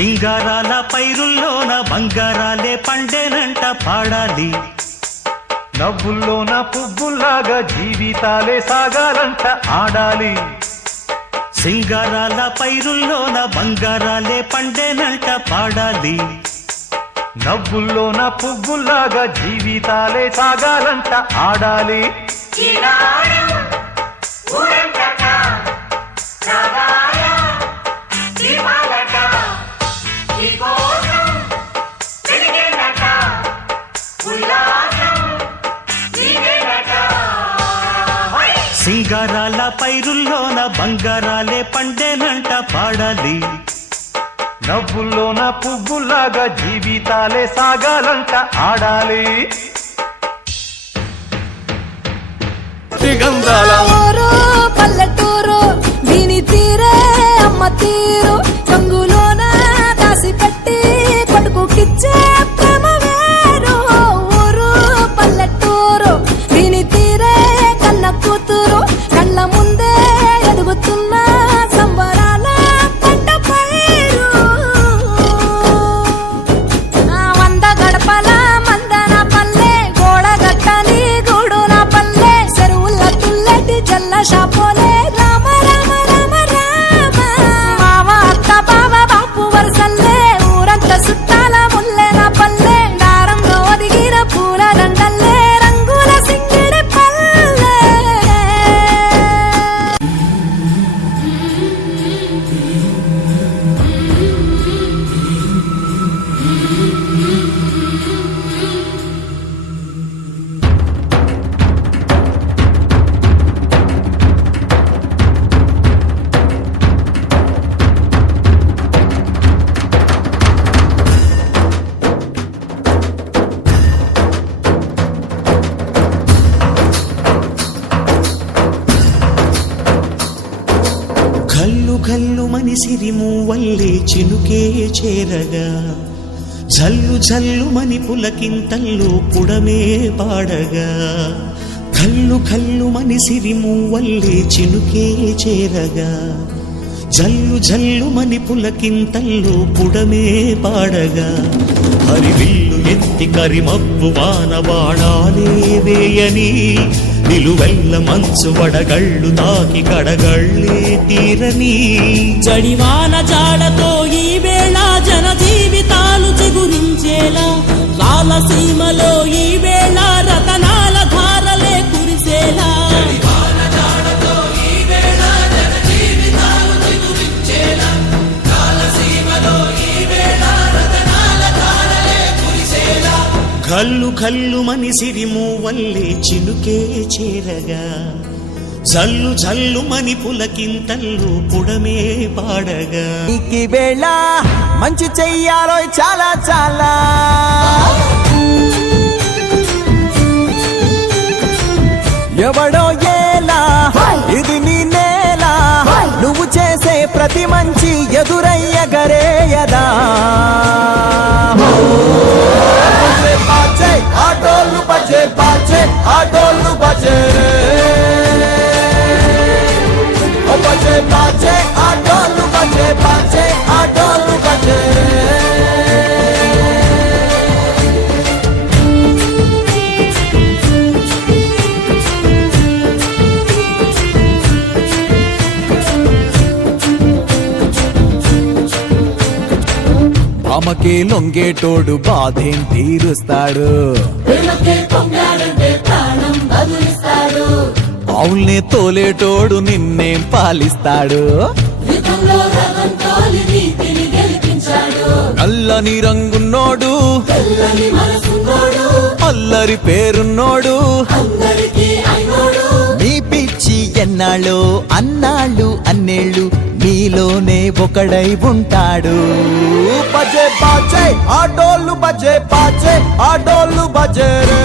సింగారాల పైరుల్లోన బంగారాలే పండేనంట పాడాలి. నవ్వుల్లోన పువ్వుల్లాగా జీవితాలే సాగాలంట ఆడాలి. సింగారాల పైరుల్లోన బంగారాలే పండేనంట పాడాలి. నవ్వుల్లోన పువ్వుల్లాగా జీవితాలే సాగాలంట ఆడాలి. సింగారాల పైరుల్లోన బంగారాలే పండేనంట పాడాలి. నవ్వుల్లోన పువ్వుల్లాగా జీవితాలే సాగాలంట ఆడాలి. పల్లెటూరు దీని తీరే అమ్మ తీరు రంగులోన దాసి పెట్టి కొడుకుకిచ్చే ప్రేమ వేరు. ఊరు పల్లెటూరు దీని తీరే కన్న కూతురు కళ్ళ ముందే ఎదుగుతున్న సంబరాల పంట పైరు. వంద గడపల మందన పల్లె గోడగట్టని గూడున పల్లె చెరువుల తుల్లటి జల్ల షాపోలే రామ రామ రామ రామ. మామ అత్త బావ బాపు వరసల్లే ఊరంత సుట్టాల ముల్లెన పల్లె దారంలో ఒదిగిన పూల దండల్లే రంగుల సింగిడి పల్లె. కల్లు కల్లు మని సిరిమూవల్లే చినుకే చేరగా జల్లు జల్లు మని పులకింతల్లో పుడమే పాడగా. కల్లు కల్లు మని సిరిమూవల్లే చినుకే చేరగా జల్లు జల్లు మని పులకింతల్లో పుడమే పాడగా. హరివిల్లు ఎత్తి కరిమబ్బు వానవాడాలే వేయని నిలువెల్ల మంచు వడగళ్ళు తాకి కడగళ్ళే తీరని. జడివాన జాడతో ఈ వేళ జన జీవితాలు చిగురించేలా రాలసీమలో ఈ వేళ రతనాల ధారలే కురిసేలా. కల్లు కల్లు మని సిరిమూవల్లే చినుకే చేరగా జల్లు జల్లు మని పులకింతల్లో పుడమే పాడగా. ఈ వేళ మంచి చెయ్యాలో చాలా చాలా ఎవడో ఏలా ఇది నీ నేల నువ్వు చేసే ప్రతి మంచి ఎదురయ్య గరేయదా. ఆటోళ్ళు బజే బాజే ఆటోళ్ళు బజే బజే బాజే ఆటోళ్ళు బజే బాజే ఆటోళ్ళు బజే. ఆమెకే లొంగేటోడు బాధేం తీరుస్తాడు. ఆవుల్నే తోలేటోడు నిన్నేం పాలిస్తాడు. నల్లని రంగున్నోడు అల్లరి పేరున్నోడు మీ పిచ్చి ఎన్నాళ్ళు అన్నాళ్ళు అన్నేళ్ళు మీలోనే ఒకడై ఉంటాడు. బజే బాజే ఆటోళ్ళు బజే బాజే ఆటోళ్ళు బజే రే.